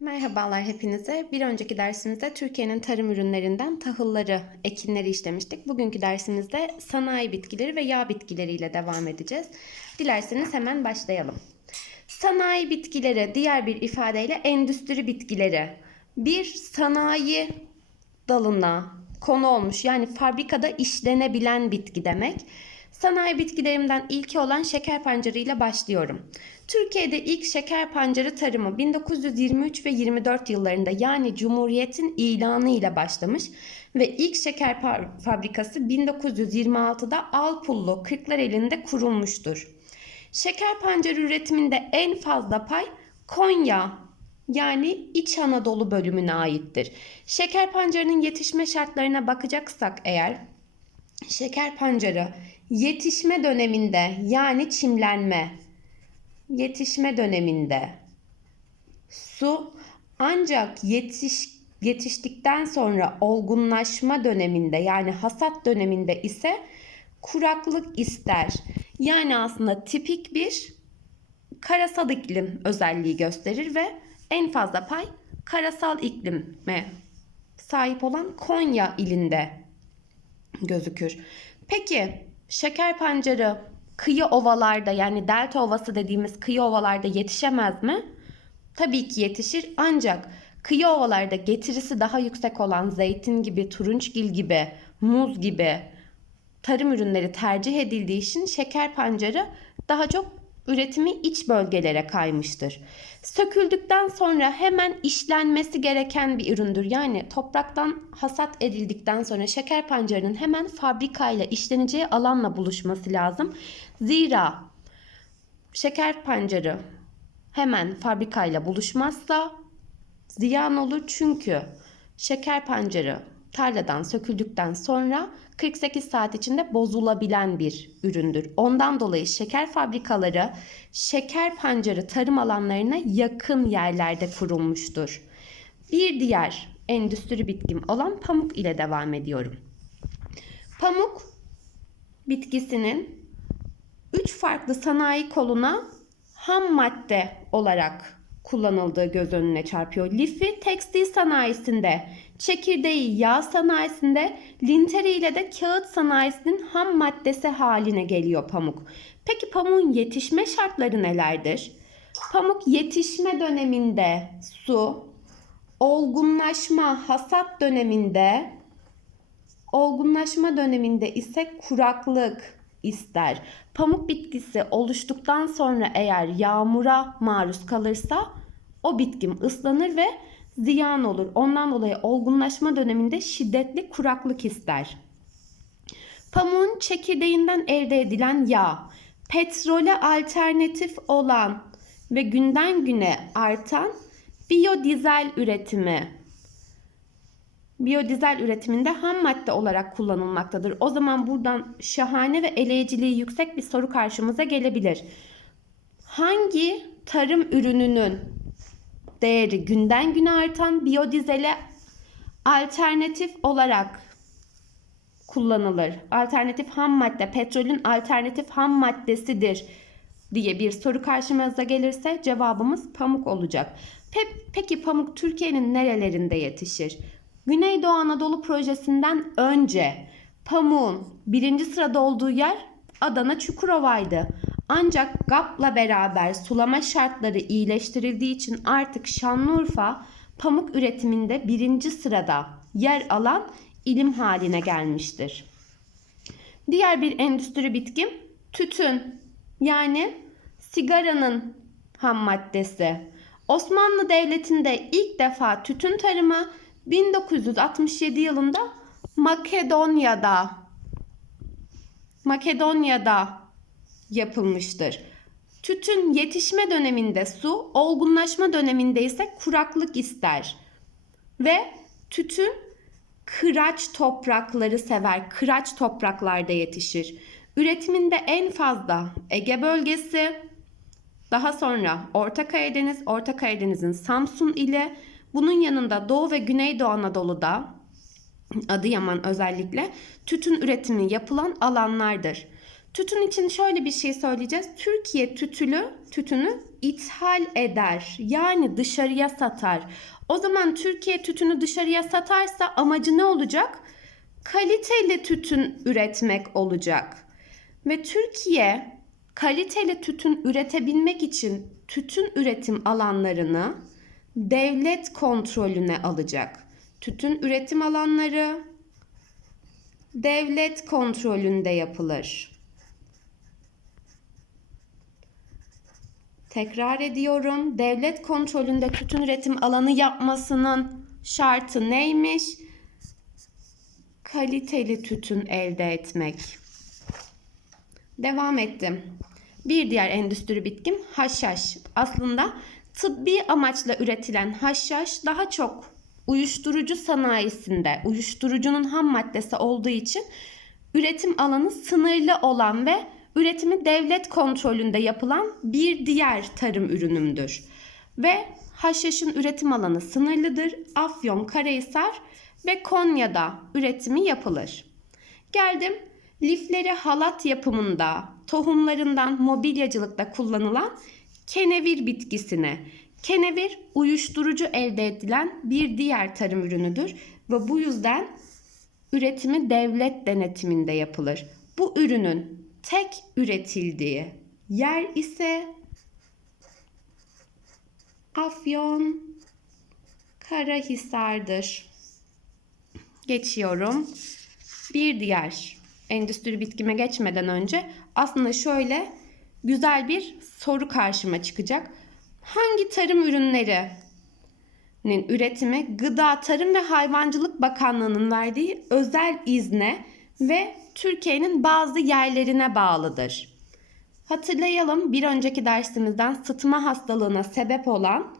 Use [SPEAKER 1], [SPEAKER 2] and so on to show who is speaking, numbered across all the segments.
[SPEAKER 1] Merhabalar hepinize. Bir önceki dersimizde Türkiye'nin tarım ürünlerinden tahılları, ekinleri işlemiştik. Bugünkü dersimizde sanayi bitkileri ve yağ bitkileriyle devam edeceğiz. Dilerseniz hemen başlayalım. Sanayi bitkileri, diğer bir ifadeyle endüstri bitkileri. Bir sanayi dalına konu olmuş yani fabrikada işlenebilen bitki demek. Sanayi bitkilerimden ilki olan şeker pancarı ile başlıyorum. Türkiye'de ilk şeker pancarı tarımı 1923 ve 24 yıllarında yani Cumhuriyet'in ilanı ile başlamış ve ilk şeker fabrikası 1926'da Alpullu Kırklareli'nde kurulmuştur. Şeker pancarı üretiminde en fazla pay Konya yani İç Anadolu bölümüne aittir. Şeker pancarının yetişme şartlarına bakacaksak eğer şeker pancarı yetişme döneminde yani çimlenme yetişme döneminde su ancak yetiş yetiştikten sonra olgunlaşma döneminde yani hasat döneminde ise kuraklık ister. Yani aslında tipik bir karasal iklim özelliği gösterir ve en fazla pay karasal iklime sahip olan Konya ilinde gözükür. Peki şeker pancarı kıyı ovalarda yani delta ovası dediğimiz kıyı ovalarda yetişemez mi? Tabii ki yetişir ancak kıyı ovalarda getirisi daha yüksek olan zeytin gibi, turunçgil gibi, muz gibi tarım ürünleri tercih edildiği için şeker pancarı daha çok üretimi iç bölgelere kaymıştır. Söküldükten sonra hemen işlenmesi gereken bir üründür. Yani topraktan hasat edildikten sonra şeker pancarının hemen fabrikayla işleneceği alanla buluşması lazım. Zira şeker pancarı hemen fabrikayla buluşmazsa ziyan olur çünkü şeker pancarı tarladan söküldükten sonra 48 saat içinde bozulabilen bir üründür. Ondan dolayı şeker fabrikaları şeker pancarı tarım alanlarına yakın yerlerde kurulmuştur. Bir diğer endüstri bitkim olan pamuk ile devam ediyorum. Pamuk bitkisinin 3 farklı sanayi koluna ham madde olarak kullanıldığı göz önüne çarpıyor. Lifi tekstil sanayisinde, çekirdeği yağ sanayisinde, linteri ile de kağıt sanayisinin ham maddesi haline geliyor pamuk. Peki pamuğun yetişme şartları nelerdir? Pamuk yetişme döneminde su, olgunlaşma, hasat döneminde Olgunlaşma döneminde ise kuraklık ister. Pamuk bitkisi oluştuktan sonra eğer yağmura maruz kalırsa o bitkim ıslanır ve ziyan olur. Ondan dolayı olgunlaşma döneminde şiddetli kuraklık ister. Pamuğun çekirdeğinden elde edilen yağ, petrole alternatif olan ve günden güne artan biyodizel üretimi biyodizel üretiminde ham madde olarak kullanılmaktadır. O zaman buradan şahane ve eleyiciliği yüksek bir soru karşımıza gelebilir. Hangi tarım ürününün değeri günden güne artan biyodizele alternatif olarak kullanılır? Alternatif ham madde petrolün alternatif ham maddesidir diye bir soru karşımıza gelirse cevabımız pamuk olacak. Pe- Peki pamuk Türkiye'nin nerelerinde yetişir? Güneydoğu Anadolu projesinden önce pamuğun birinci sırada olduğu yer Adana Çukurova'ydı. Ancak GAP'la beraber sulama şartları iyileştirildiği için artık Şanlıurfa pamuk üretiminde birinci sırada yer alan ilim haline gelmiştir. Diğer bir endüstri bitkim tütün yani sigaranın ham maddesi. Osmanlı Devleti'nde ilk defa tütün tarımı 1967 yılında Makedonya'da Makedonya'da yapılmıştır. Tütün yetişme döneminde su, olgunlaşma döneminde ise kuraklık ister. Ve tütün kıraç toprakları sever. Kıraç topraklarda yetişir. Üretiminde en fazla Ege bölgesi, daha sonra Orta Karadeniz, Orta Karadeniz'in Samsun ile bunun yanında Doğu ve Güneydoğu Anadolu'da Adıyaman özellikle tütün üretimi yapılan alanlardır. Tütün için şöyle bir şey söyleyeceğiz. Türkiye tütülü, tütünü ithal eder. Yani dışarıya satar. O zaman Türkiye tütünü dışarıya satarsa amacı ne olacak? Kaliteli tütün üretmek olacak. Ve Türkiye kaliteli tütün üretebilmek için tütün üretim alanlarını devlet kontrolüne alacak. Tütün üretim alanları devlet kontrolünde yapılır. Tekrar ediyorum. Devlet kontrolünde tütün üretim alanı yapmasının şartı neymiş? Kaliteli tütün elde etmek. Devam ettim. Bir diğer endüstri bitkim haşhaş. Aslında tıbbi amaçla üretilen haşhaş daha çok uyuşturucu sanayisinde uyuşturucunun ham maddesi olduğu için üretim alanı sınırlı olan ve üretimi devlet kontrolünde yapılan bir diğer tarım ürünümdür. Ve haşhaşın üretim alanı sınırlıdır. Afyon, Karahisar ve Konya'da üretimi yapılır. Geldim lifleri halat yapımında, tohumlarından mobilyacılıkta kullanılan kenevir bitkisine. Kenevir uyuşturucu elde edilen bir diğer tarım ürünüdür ve bu yüzden üretimi devlet denetiminde yapılır. Bu ürünün tek üretildiği yer ise Afyon Karahisar'dır. Geçiyorum. Bir diğer endüstri bitkime geçmeden önce aslında şöyle güzel bir soru karşıma çıkacak. Hangi tarım ürünlerinin üretimi Gıda Tarım ve Hayvancılık Bakanlığı'nın verdiği özel izne ve Türkiye'nin bazı yerlerine bağlıdır? Hatırlayalım bir önceki dersimizden sıtma hastalığına sebep olan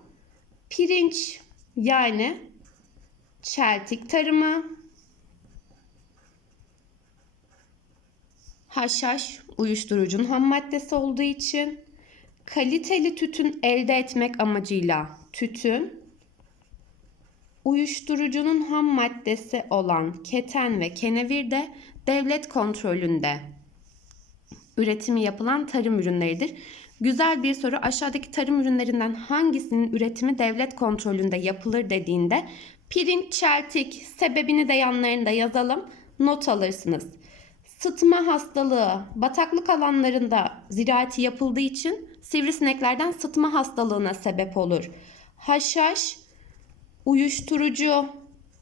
[SPEAKER 1] pirinç yani çeltik tarımı, haşhaş uyuşturucunun ham maddesi olduğu için kaliteli tütün elde etmek amacıyla tütün, uyuşturucunun ham maddesi olan keten ve kenevir de devlet kontrolünde üretimi yapılan tarım ürünleridir. Güzel bir soru. Aşağıdaki tarım ürünlerinden hangisinin üretimi devlet kontrolünde yapılır dediğinde pirinç, çeltik sebebini de yanlarında yazalım. Not alırsınız. Sıtma hastalığı bataklık alanlarında ziraati yapıldığı için sivrisineklerden sıtma hastalığına sebep olur. Haşhaş uyuşturucu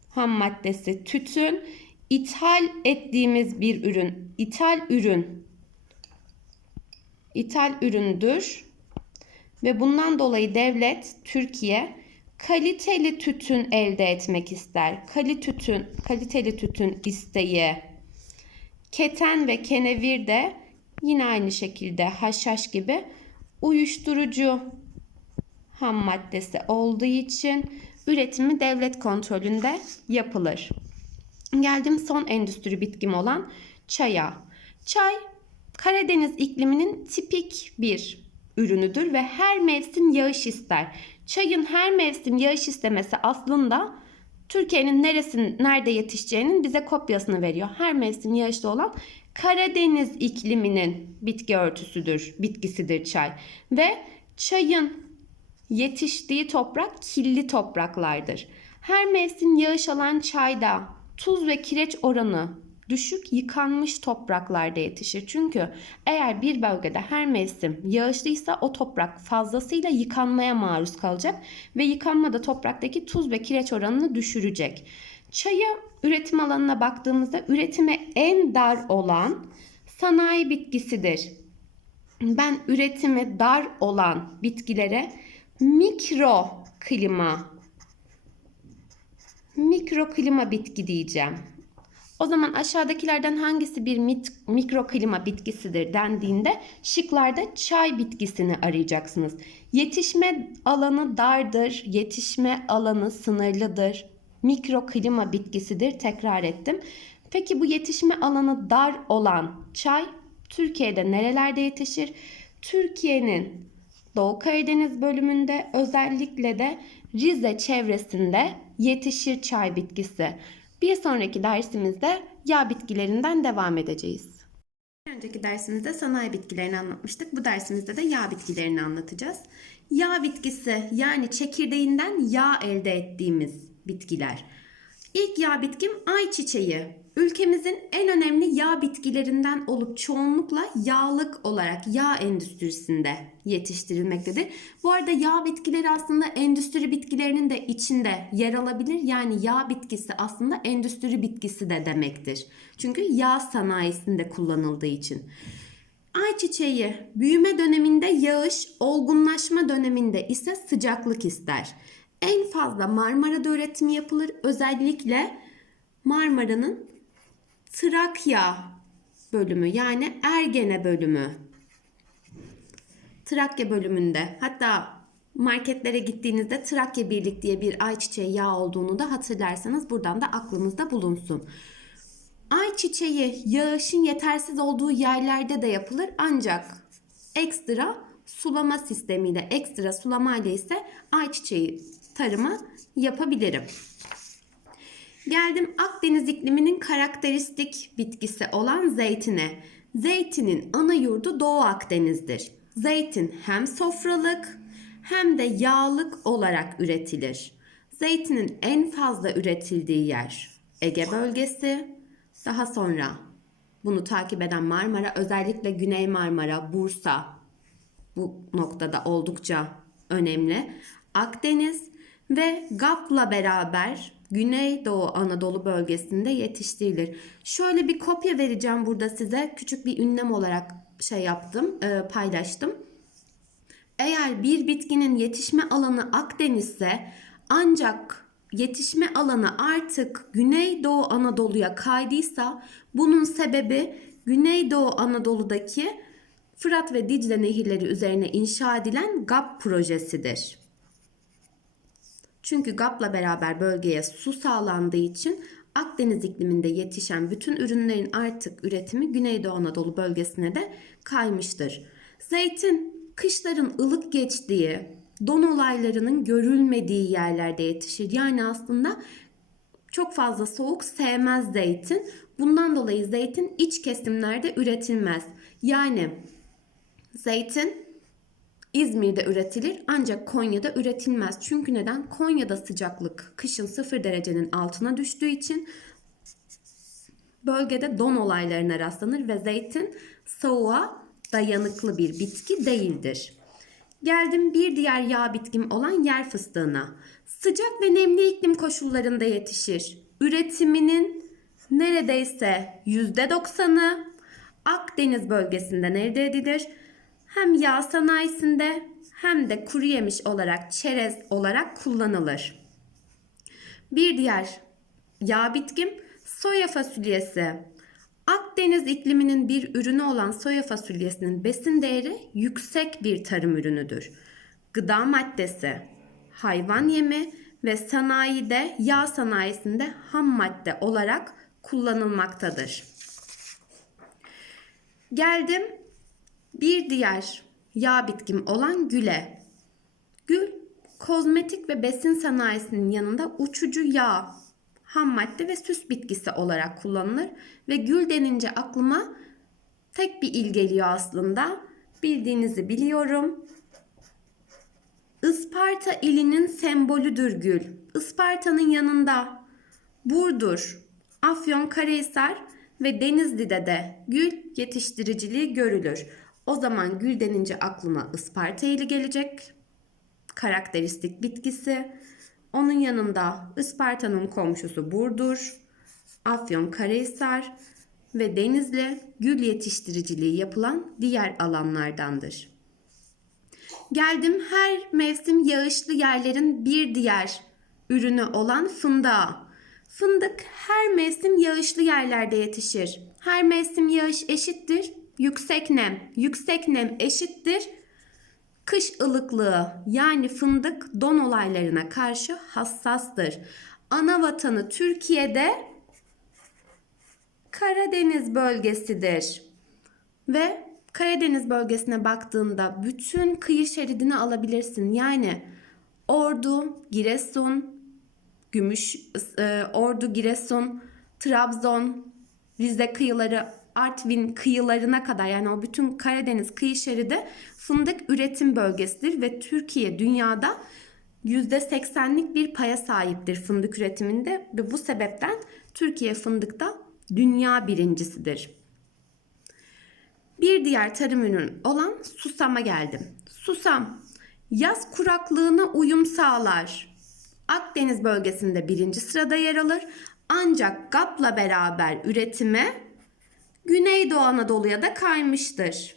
[SPEAKER 1] ham maddesi, tütün ithal ettiğimiz bir ürün. İthal ürün. İthal üründür. Ve bundan dolayı devlet Türkiye kaliteli tütün elde etmek ister. Kali tütün, kaliteli tütün isteği. Keten ve kenevir de yine aynı şekilde haşhaş gibi uyuşturucu ham maddesi olduğu için üretimi devlet kontrolünde yapılır. Geldim son endüstri bitkim olan çaya. Çay Karadeniz ikliminin tipik bir ürünüdür ve her mevsim yağış ister. Çayın her mevsim yağış istemesi aslında Türkiye'nin neresin nerede yetişeceğinin bize kopyasını veriyor. Her mevsim yağışlı olan Karadeniz ikliminin bitki örtüsüdür, bitkisidir çay. Ve çayın yetiştiği toprak kirli topraklardır. Her mevsim yağış alan çayda tuz ve kireç oranı düşük yıkanmış topraklarda yetişir. Çünkü eğer bir bölgede her mevsim yağışlıysa o toprak fazlasıyla yıkanmaya maruz kalacak ve yıkanmada topraktaki tuz ve kireç oranını düşürecek. Çaya üretim alanına baktığımızda üretime en dar olan sanayi bitkisidir. Ben üretimi dar olan bitkilere mikro klima mikro klima bitki diyeceğim. O zaman aşağıdakilerden hangisi bir mit, mikroklima bitkisidir dendiğinde şıklarda çay bitkisini arayacaksınız. Yetişme alanı dardır, yetişme alanı sınırlıdır. Mikroklima bitkisidir tekrar ettim. Peki bu yetişme alanı dar olan çay Türkiye'de nerelerde yetişir? Türkiye'nin Doğu Karadeniz bölümünde özellikle de Rize çevresinde yetişir çay bitkisi. Bir sonraki dersimizde yağ bitkilerinden devam edeceğiz. Bir önceki dersimizde sanayi bitkilerini anlatmıştık. Bu dersimizde de yağ bitkilerini anlatacağız. Yağ bitkisi yani çekirdeğinden yağ elde ettiğimiz bitkiler. İlk yağ bitkim ayçiçeği. Ülkemizin en önemli yağ bitkilerinden olup çoğunlukla yağlık olarak yağ endüstrisinde yetiştirilmektedir. Bu arada yağ bitkileri aslında endüstri bitkilerinin de içinde yer alabilir. Yani yağ bitkisi aslında endüstri bitkisi de demektir. Çünkü yağ sanayisinde kullanıldığı için. Ayçiçeği büyüme döneminde yağış, olgunlaşma döneminde ise sıcaklık ister. En fazla Marmara'da üretimi yapılır. Özellikle Marmara'nın Trakya bölümü yani Ergene bölümü. Trakya bölümünde hatta marketlere gittiğinizde Trakya Birlik diye bir ayçiçeği yağı olduğunu da hatırlarsanız buradan da aklınızda bulunsun. Ayçiçeği yağışın yetersiz olduğu yerlerde de yapılır ancak ekstra sulama sistemiyle, ekstra sulama ile ise ayçiçeği tarımı yapabilirim. Geldim Akdeniz ikliminin karakteristik bitkisi olan zeytine. Zeytinin ana yurdu Doğu Akdeniz'dir. Zeytin hem sofralık hem de yağlık olarak üretilir. Zeytinin en fazla üretildiği yer Ege bölgesi. Daha sonra bunu takip eden Marmara, özellikle Güney Marmara, Bursa bu noktada oldukça önemli. Akdeniz ve GAP'la beraber Güneydoğu Anadolu bölgesinde yetiştirilir. Şöyle bir kopya vereceğim burada size. Küçük bir ünlem olarak şey yaptım, e, paylaştım. Eğer bir bitkinin yetişme alanı Akdeniz'se ancak yetişme alanı artık Güneydoğu Anadolu'ya kaydıysa bunun sebebi Güneydoğu Anadolu'daki Fırat ve Dicle nehirleri üzerine inşa edilen GAP projesidir. Çünkü GAP'la beraber bölgeye su sağlandığı için Akdeniz ikliminde yetişen bütün ürünlerin artık üretimi Güneydoğu Anadolu bölgesine de kaymıştır. Zeytin kışların ılık geçtiği, don olaylarının görülmediği yerlerde yetişir. Yani aslında çok fazla soğuk sevmez zeytin. Bundan dolayı zeytin iç kesimlerde üretilmez. Yani zeytin İzmir'de üretilir ancak Konya'da üretilmez. Çünkü neden? Konya'da sıcaklık kışın 0 derecenin altına düştüğü için bölgede don olaylarına rastlanır ve zeytin soğuğa dayanıklı bir bitki değildir. Geldim bir diğer yağ bitkim olan yer fıstığına. Sıcak ve nemli iklim koşullarında yetişir. Üretiminin neredeyse %90'ı Akdeniz bölgesinden elde edilir. Hem yağ sanayisinde hem de kuru yemiş olarak çerez olarak kullanılır. Bir diğer yağ bitkim soya fasulyesi. Akdeniz ikliminin bir ürünü olan soya fasulyesinin besin değeri yüksek bir tarım ürünüdür. Gıda maddesi, hayvan yemi ve sanayide yağ sanayisinde ham madde olarak kullanılmaktadır. Geldim bir diğer yağ bitkim olan güle. Gül, kozmetik ve besin sanayisinin yanında uçucu yağ, ham madde ve süs bitkisi olarak kullanılır. Ve gül denince aklıma tek bir il geliyor aslında. Bildiğinizi biliyorum. Isparta ilinin sembolüdür gül. Isparta'nın yanında Burdur, Afyon, Karahisar ve Denizli'de de gül yetiştiriciliği görülür. O zaman gül denince aklıma Isparta ili gelecek. Karakteristik bitkisi. Onun yanında Isparta'nın komşusu Burdur, Afyon Karahisar ve Denizli gül yetiştiriciliği yapılan diğer alanlardandır. Geldim her mevsim yağışlı yerlerin bir diğer ürünü olan fındığa. Fındık her mevsim yağışlı yerlerde yetişir. Her mevsim yağış eşittir. Yüksek nem, yüksek nem eşittir. Kış ılıklığı yani fındık don olaylarına karşı hassastır. Ana vatanı Türkiye'de Karadeniz bölgesidir. Ve Karadeniz bölgesine baktığında bütün kıyı şeridini alabilirsin. Yani Ordu, Giresun, Gümüş, e, Ordu, Giresun, Trabzon, Rize kıyıları Artvin kıyılarına kadar yani o bütün Karadeniz kıyı şeridi fındık üretim bölgesidir ve Türkiye dünyada %80'lik bir paya sahiptir fındık üretiminde ve bu sebepten Türkiye fındıkta dünya birincisidir. Bir diğer tarım ürünü olan susama geldim. Susam yaz kuraklığına uyum sağlar. Akdeniz bölgesinde birinci sırada yer alır. Ancak GAP'la beraber üretime Güneydoğu Anadolu'ya da kaymıştır.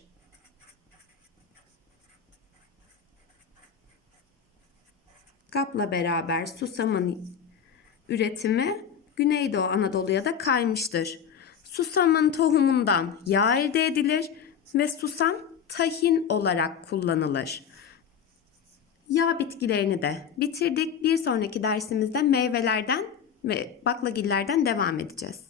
[SPEAKER 1] GAP'la beraber susamın üretimi Güneydoğu Anadolu'ya da kaymıştır. Susamın tohumundan yağ elde edilir ve susam tahin olarak kullanılır. Yağ bitkilerini de bitirdik. Bir sonraki dersimizde meyvelerden ve baklagillerden devam edeceğiz.